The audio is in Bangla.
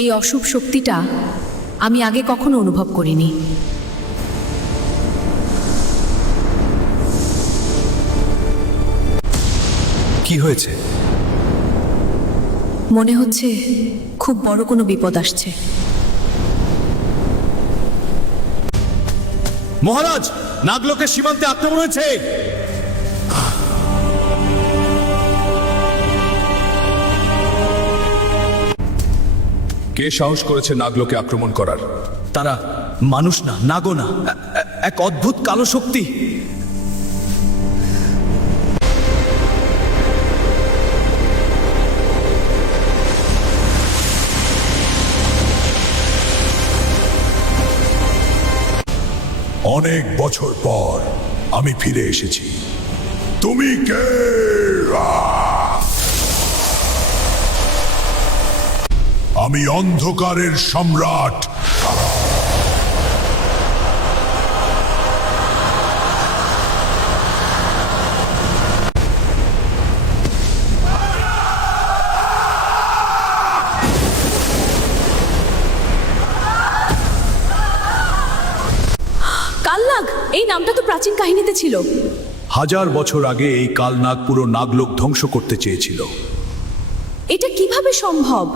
এই অশুভ শক্তিটা আমি আগে কখনো অনুভব করিনি। কি হয়েছে? মনে হচ্ছে খুব বড় কোনো বিপদ আসছে। মহারাজ, নাগলোকের সীমান্তে আক্রমণ হয়েছে। কে সাহস করেছে নাগলোকে আক্রমণ করার? তারা মানুষ না, নাগো না, এক অদ্ভুত কালো শক্তি। অনেক বছর পর আমি ফিরে এসেছি। তুমি কে? আমি অন্ধকারের সম্রাট। কালনাগ, এই নামটা তো প্রাচীন কাহিনীতে ছিল। 1000 বছর আগে এই কালনাগ পুরো নাগলোক ধ্বংস করতে চেয়েছিল। এটা কিভাবে সম্ভব?